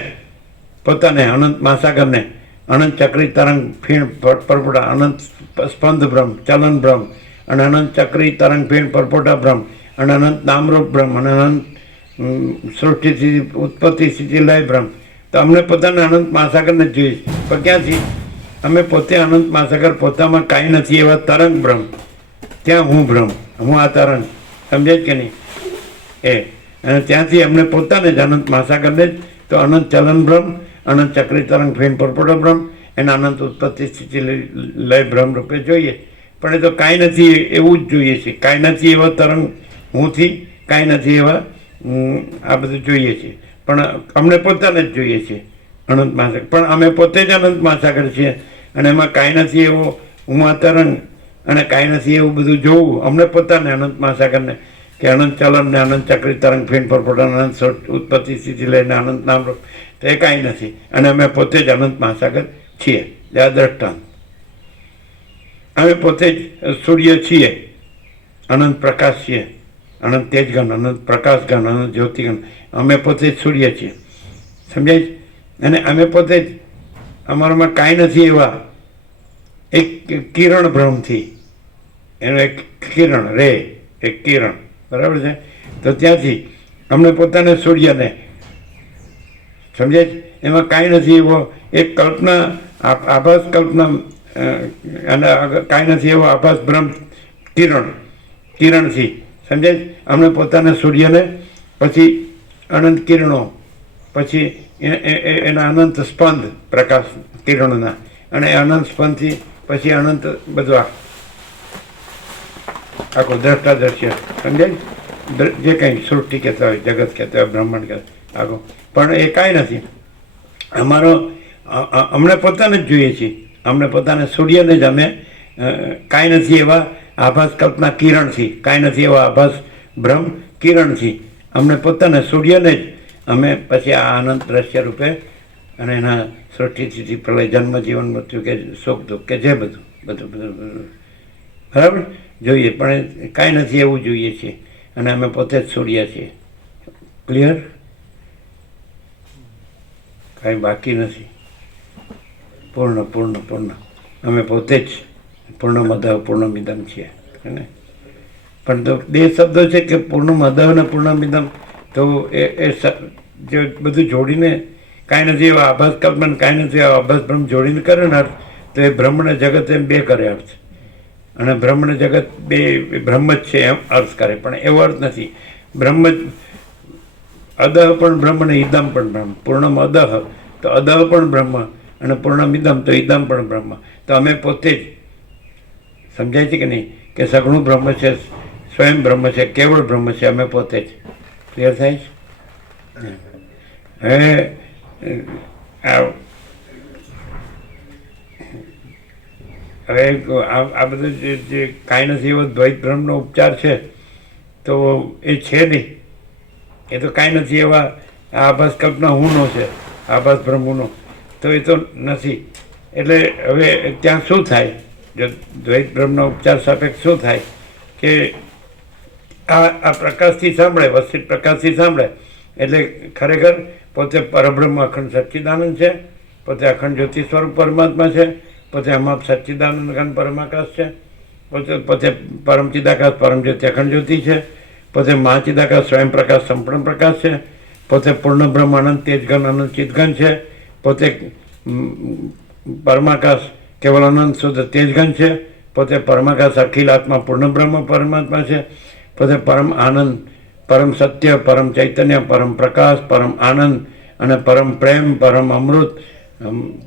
પોતાને અનંત મહાસાગરને અનંત ચક્રી તરંગ ફીણ પરપોટા, અનંત સ્પંદ ભ્રમ, ચલન ભ્રમ, અને અનંત ચક્રી તરંગ ફીણ પરપોટા ભ્રમ, અને અનંત નામરૂપ ભ્રમ, અને અનંત સૃષ્ટિ સ્થિતિ ઉત્પત્તિ સ્થિતિ લય ભ્રમ. તો અમને પોતાને અનંત મહાસાગરને જ જોઈએ છે. પણ ક્યાંથી? અમે પોતે અનંત મહાસાગર, પોતામાં કાંઈ નથી એવા તરંગ ભ્રમ, ત્યાં હું ભ્રમ, હું આ તરંગ, સમજાય કે નહીં? અને ત્યાંથી અમને પોતાને જ અનંત મહાસાગરને જ તો અનંત ચલન ભ્રમ, અનંત ચક્રી તરંગ ફેન પરપોટો ભ્રમ, એને અનંત ઉત્પત્તિ સ્થિતિ લય ભ્રમ રૂપે જોઈએ. પણ એ તો કાંઈ નથી એવું જ જોઈએ છે. કાંઈ નથી એવા તરંગ હુંથી, કાંઈ નથી એવા આ બધું જોઈએ છે. પણ અમને પોતાને જ જોઈએ છે અનંત મહાસાગર. પણ અમે પોતે જ અનંત મહાસાગર છીએ અને એમાં કાંઈ નથી એવો હું આ તરંગ અને કાંઈ નથી એવું બધું જોવું અમને પોતાને અનંત મહાસાગરને કે અનંત ચલન ને અનંત ચક્રી તરંગ ફેન પરપોટા, અનંત ઉત્પત્તિ સ્થિતિ લઈને અનંત નામરૂપ, તો એ કાંઈ નથી. અને અમે પોતે જ અનંત મહાસાગર છીએ. આ દ્રષ્ટાંત. અમે પોતે જ સૂર્ય છીએ, અનંત પ્રકાશ છીએ, અનંત તેજગણ, અનંત પ્રકાશગણ, અનંત જ્યોતિગણ. અમે પોતે જ સૂર્ય છીએ, સમજાય? અને અમે પોતે જ અમારામાં કાંઈ નથી એવા એક કિરણ ભ્રમથી, એનું એક કિરણ રે, એક કિરણ, બરાબર છે. તો ત્યાંથી અમને પોતાને સૂર્યને, સમજાય? એમાં કાંઈ નથી એવો એક કલ્પના, આભાસ કલ્પના, અને કાંઈ નથી એવો આભાસ ભ્રમ કિરણથી, સમજાય? અમને પોતાને સૂર્યને, પછી અનંત કિરણો, પછી એના અનંત સ્પંદ પ્રકાશ કિરણોના, અને અનંત સ્પંદથી પછી અનંત બધું આખું દ્રષ્ટા દ્રશ્ય, સમજાય? જે કંઈ સૃષ્ટિ કહેતા હોય, જગત કહેતા હોય, બ્રહ્માંડ કહેતા આખું. પણ એ કાંઈ નથી. અમને પોતાને જ જોઈએ છીએ. અમને પોતાને સૂર્યને જ અમે કાંઈ નથી એવા આભાસ કલ્પના કિરણથી, કાંઈ નથી એવા આભાસ ભ્રમ કિરણથી અમને પોતાને સૂર્યને જ અમે પછી આ અનંત દ્રશ્ય રૂપે અને એના સૃષ્ટિથી પ્રલય, જન્મ, જીવન, મૃત્યુ કે સુખ દુઃખ કે જે બધું બરાબર જોઈએ. પણ કાંઈ નથી એવું જોઈએ છીએ અને અમે પોતે જ સૂર્ય છીએ. ક્લિયર? કાંઈ બાકી નથી. પૂર્ણ પૂર્ણ પૂર્ણ. અમે પોતે જ પૂર્ણમદ પૂર્ણમિદમ છીએ. ને પણ તો બે શબ્દો છે કે પૂર્ણમદ અને પૂર્ણમિદમ. તો એ જે બધું જોડીને કાંઈ નથી એવા આભાસ કલ્પના, કાંઈ નથી એવા આભાસ ભ્રમ જોડીને કરે ને અર્થ, તો એ બ્રહ્મને જગત એમ બે કરે અર્થ. અને બ્રહ્મને જગત બે બ્રહ્મ જ છે એમ અર્થ કરે. પણ એવો અર્થ નથી. બ્રહ્મ જ અદહ પણ બ્રહ્મ ને ઇદમ પણ બ્રહ્મ. પૂર્ણમ અદહ તો અદહ પણ બ્રહ્મ, અને પૂર્ણમિદમ તો ઇદમ પણ બ્રહ્મ. તો અમે પોતે જ, સમજાય છે કે નહીં, કે સગુણ બ્રહ્મ છે, સ્વયં બ્રહ્મ છે, કેવળ બ્રહ્મ છે, અમે પોતે જ. ક્લિયર થાય છે? હવે આ બધું જે કાંઈ નથી એવો દ્વૈત બ્રહ્મનો ઉપચાર છે તો એ છે નહીં. એ તો કાંઈ નથી એવા આભાસ કલ્પના હુંનો છે, આભાસ બ્રહ્મ હુંનો, તો એ તો નથી. એટલે હવે ત્યાં શું થાય? જો દ્વૈત બ્રહ્મનો ઉપચાર સાપેક્ષ શું થાય કે આ પ્રકાશથી સાંભળે, વસ્તિત પ્રકાશથી સાંભળે એટલે ખરેખર પોતે પરબ્રહ્મ અખંડ સચ્ચિદાનંદ છે, પોતે અખંડ જ્યોતિ સ્વરૂપ પરમાત્મા છે, પોતે અમાપ સચ્ચિદાનંદ ઘન પરમાકાશ છે, પોતે પોતે પરમ ચિદાકાશ પરમ જ્યોતિ અખંડ જ્યોતિ છે, પોતે મહાચિદાકાશ સ્વયં પ્રકાશ સંપૂર્ણ પ્રકાશ છે, પોતે પૂર્ણ બ્રહ્મ અનંત તેજઘન અનંત ચિદઘન છે, પોતે પરમાકાશ કેવલ અનંત શુદ્ધ તેજઘન છે, પોતે પરમાકાશ અખિલ આત્મા પૂર્ણ બ્રહ્મ પરમાત્મા છે, પોતે પરમ આનંદ પરમ સત્ય પરમ ચૈતન્ય પરમ પ્રકાશ પરમ આનંદ અને પરમ પ્રેમ પરમ અમૃત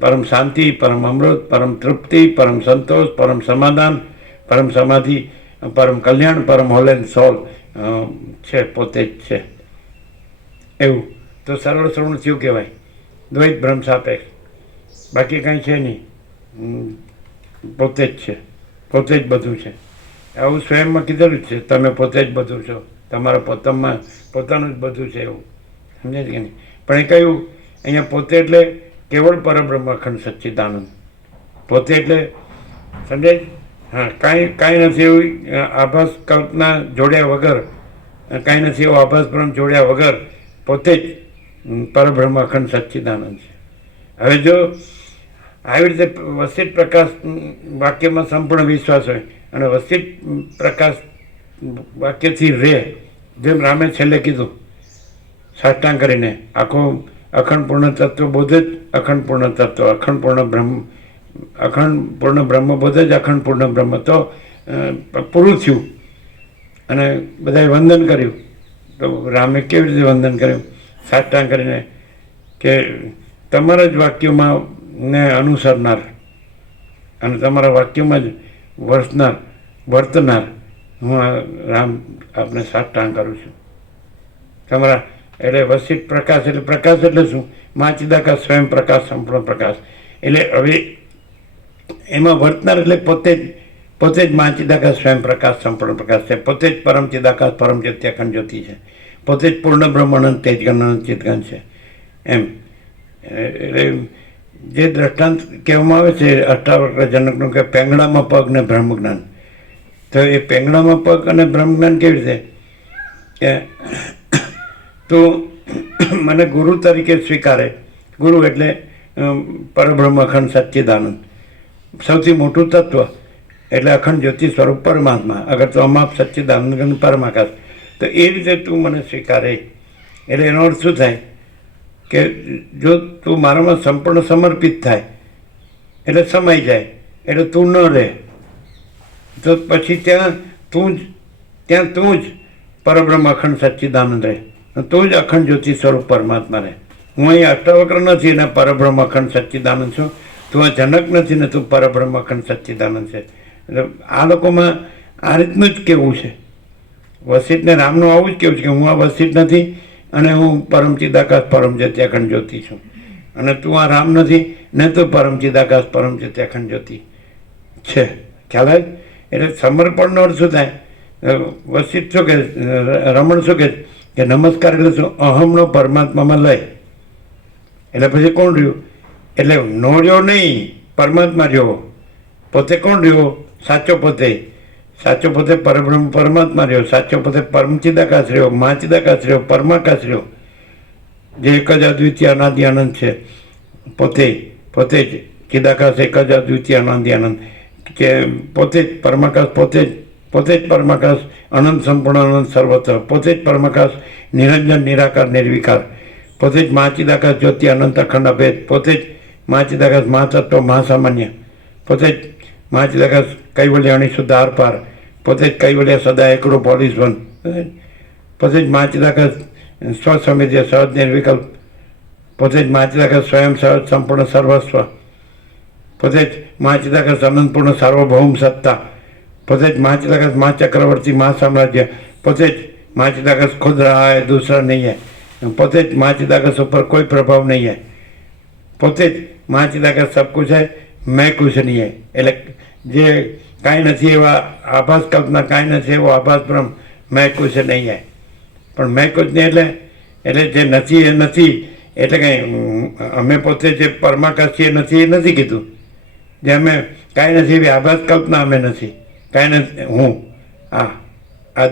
પરમ શાંતિ પરમ અમૃત પરમ તૃપ્તિ પરમ સંતોષ પરમ સમાધાન પરમ સમાધિ પરમ કલ્યાણ પરમ હોલ એન્ડ સોલ છે, પોતે જ છે. એવું તો સરળ શ્રવણ થયું કહેવાય. દ્વૈત બ્રહ્મ સાપેક્ષ, બાકી કાંઈ છે નહીં, પોતે જ છે, પોતે જ બધું છે. આવું સ્વયંમાં કીધેલું જ છે, તમે પોતે જ બધું છો, તમારા પોતામાં પોતાનું જ બધું છે, એવું સમજે છે કે નહીં? પણ એ કહ્યું અહીંયા પોતે એટલે કેવળ પરબ્રહ્મ અખંડ સચ્ચિદાનંદ, પોતે એટલે સમજે. હા, કાંઈ નથી એવું આભાસ કલ્પના જોડ્યા વગર, કાંઈ નથી એવો આભાસ બ્રહ્મ જોડ્યા વગર પોતે જ પરબ્રહ્મ અખંડ સચ્ચિદાનંદ છે. હવે જો આવી રીતે વસિત પ્રકાશ વાક્યમાં સંપૂર્ણ વિશ્વાસ હોય અને વસિત પ્રકાશ વાક્યથી રહે, જેમ રામે છેલ્લે કીધું સાષ્ટાંગ કરીને, આખો અખંડ પૂર્ણ તત્વ બોધ જ અખંડ પૂર્ણ તત્વ, અખંડ પૂર્ણ બ્રહ્મ, અખંડ પૂર્ણ બ્રહ્મ બોધ જ અખંડ પૂર્ણ બ્રહ્મ. તો પૂરું થયું અને બધાએ વંદન કર્યું. તો રામે કેવી રીતે વંદન કર્યું? સાષ્ટાંગ કરીને કે તમારા જ વાક્યોમાં ને અનુસરનાર અને તમારા વાક્યોમાં જ વર્તનાર હું આ રામ આપને સાષ્ટાંગ કરું છું. તમારા એટલે વસિત પ્રકાશ એટલે પ્રકાશ એટલે શું? મહાચિદાકાશ સ્વયં પ્રકાશ સંપૂર્ણ પ્રકાશ. એટલે હવે એમાં વર્તનાર એટલે પોતે જ મહાચિદાકાશ સ્વયં પ્રકાશ સંપૂર્ણ પ્રકાશ છે, પોતે જ પરમ ચિદાકાશ પરમ જ્યોતિ અખંડ જ્યોતિ છે, પોતે જ પૂર્ણ બ્રહ્મ અનંત તેજઘન અનંત ચિદઘન છે. એમ એટલે જે દ્રષ્ટાંત કહેવામાં આવે છે અષ્ટાવક્રજનકનું કે પેંગડામાં પગ ને બ્રહ્મજ્ઞાન, તો એ પેંગડામાં પગ અને બ્રહ્મજ્ઞાન કેવી રીતે કે તું મને ગુરુ તરીકે સ્વીકારે. ગુરુ એટલે પરબ્રહ્મ અખંડ સચ્ચિદાનંદ, સૌથી મોટું તત્વ એટલે અખંડ જ્યોતિ સ્વરૂપ પરમાત્મા. અગર તો અમાપ સચ્ચિદાનંદ પરમાકાશ, તો એ રીતે તું મને સ્વીકારે. એટલે એનો અર્થ શું થાય કે જો તું મારામાં સંપૂર્ણ સમર્પિત થાય એટલે સમાઈ જાય, એટલે તું ન રહે, તો પછી ત્યાં તું જ પરબ્રહ્મ અખંડ સચ્ચિદાનંદ રહે, તું જ અખંડ જ્યોતિ સ્વરૂપ પરમાત્મા રહે. હું અહીં અષ્ટાવક્ર નથી ને પરબ્રહ્મ અખંડ સચ્ચિદાનંદ છું, તું આ જનક નથી ને તું પરબ્રહ્મ અખંડ સચ્ચિદાનંદ છે. એટલે આ લોકોમાં આ રીતનું જ કહેવું છે. વસિતને રામનું આવું જ કહેવું છે કે હું આ વસિત નથી અને હું પરમ ચિદાકાશ પરમ જ્યોતિ અખંડ જ્યોતિ છું, અને તું આ રામ નથી ને તું પરમ ચિદાકાશ પરમ જ્યોતિ અખંડ જ્યોતિ છે. ખ્યાલ આવે? એટલે સમર્પણનો અર્થ શું થાય? વસિત શું કે રમણ શું કે નમસ્કાર એટલે શું? અહમનો પરમાત્મામાં લય. એટલે પછી કોણ રહ્યું? એટલે નો રહ્યો નહીં, પરમાત્મા રહ્યો. પોતે કોણ રહ્યો? સાચો પોતે પરબ્રહ્મ પરમાત્મા રહ્યો, સાચો પોતે પરમ ચિદાકાશ રહ્યો, મહાચિદાકાશ રહ્યો, પરમાકાશ રહ્યો, જે એક જ અદ્વિતીય અનાદિ આનંદ છે. પોતે જ ચિદાકાશ એક જ અદ્વિતીય અનાદિ આનંદ કે પોતે જ પરમાકાશ, પોતે જ પરમાકાશ અનંત સંપૂર્ણ અનંત સર્વત્ર, પોતે જ પરમાકાશ નિરંજન નિરાકાર નિર્વિકાર, પોતે જ મહાચિદાકાશ જ્યોતિ અનંત અખંડ અભેદ, પોતે જ મહાચિદાકાશ મહાતત્વ મહાસામાન્ય, પોતે જ મહાચિદાકાશ કૈવલ્ય અણિશુદ્ધ આર પાર, પોતે જ કૈવલ્ય સદા એકરૂપ પોલીસ વન, પોતે જ મહાચિદાકાશ સ્વસમિધ્ય સહજ નિર્વિકલ્પ, પોતે જ મહાચિદાકાશ સ્વયં સહજ સંપૂર્ણ સર્વસ્વ, પોતે જ મહાચિદાકાશ અનંતપૂર્ણ સાર્વભૌમ સત્તા, પોતે જ મહાચિદાકાશ મહાચક્રવર્તી મહાસામ્રાજ્ય, પોતે જ મહાચિદાકાશ ખુદ रहा है दूसरा नहीं है, પોતે જ મહાચિદાકાશ ઉપર કોઈ પ્રભાવ નહીં है, પોતે જ મહાચિદાકાશ સબ કુછ है મેં કુછ નહીં है. એટલે જે કાંઈ નથી એવા આભાસ કલ્પના, કાંઈ નથી એવો આભાસ બ્રહ્મ, મેં કુછ નહીં है. પણ મેં કુછ નહીં એટલે જે નથી એ નથી, એટલે કંઈ અમે પોતે જે પરમાકાશ છીએ નથી એ નથી કીધું. જે અમે કાંઈ નથી એવી આભાસ કલ્પના અમે નથી, કાંઈ નથી. હું આ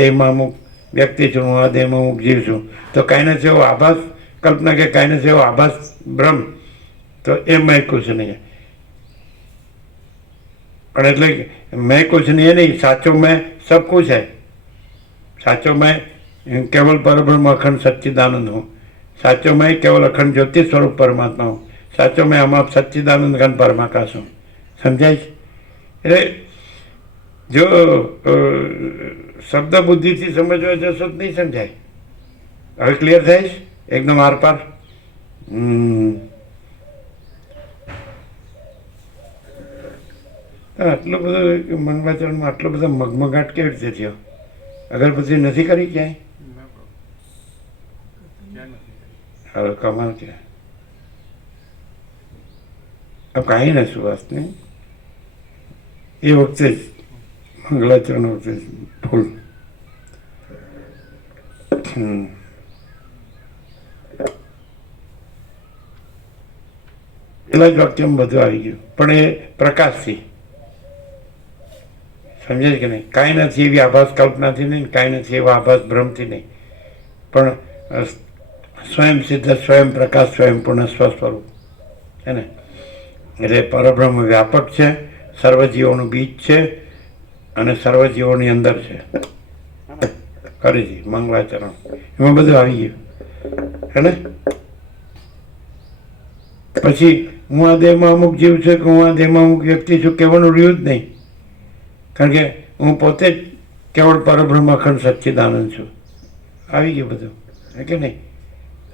દેહમાં અમુક વ્યક્તિ છું, હું આ દેહમાં અમુક જીવ છું, તો કાંઈ નથી એવો આભાસ કલ્પના કે કાંઈ નથી એવો આભાસ બ્રહ્મ, તો એ મેં કુછ નહીં. પણ એટલે मैं कुछ नहीं है नहीं, साचो मैं सब कुछ है। साचो मैं केवल परब्रह्म अखंड सच्चिदानंद हूँ। साचो मैं केवल अखंड ज्योति स्वरूप परमात्मा हूँ। साचो मैं हम आप सच्चिदानंद घन परमाकाश हूँ। समझाय છે? એટલે જો શબ્દ બુદ્ધિથી સમજવા જશો તો નહીં સમજાય. હવે ક્લિયર થાય છે એકદમ આરપાર? આટલો બધો મંગળાચરણમાં આટલો બધો મગમગાટ કેવી રીતે થયો? અગરબત્તી નથી કરી ક્યાંય? હવે કમાલ છે. अब કાંઈ નથી સુવાસ નહીં, એ વખતે જ મંગળાચરણ વખતે ફૂલ. પેલા જ વાક્યમાં બધું આવી ગયું, પણ એ પ્રકાશથી. સમજાય કે નહીં? કાંઈ નથી એવી આભાસ કલ્પનાથી નહીં, કાંઈ નથી એવા આભાસ ભ્રમથી નહીં, પણ સ્વયં સિદ્ધ સ્વયં પ્રકાશ સ્વયં પૂર્ણ સ્વસ્વરૂપ છે ને. એટલે પરબ્રહ્મ વ્યાપક છે, સર્વજીવોનું બીજ છે અને સર્વજીવોની અંદર છે. ફરીથી મંગળાચરણ એમાં બધું આવી ગયું હે ને. પછી હું આ દેહમાં અમુક જીવ છે કે હું આ દેહમાં અમુક વ્યક્તિ છું કહેવાનું રહ્યું જ નહીં, કારણ કે હું પોતે જ કેવળ પરબ્રહ્મ અખંડ સચ્ચિદાનંદ છું. આવી ગયું બધું હે કે નહીં?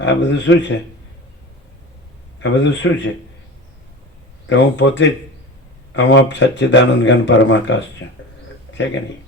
આ બધું શું છે? આ બધું શું છે? તો હું પોતે જ અમાપ સચ્ચિદાનંદ ઘન પરમાકાશ છું, છે કે નહીં?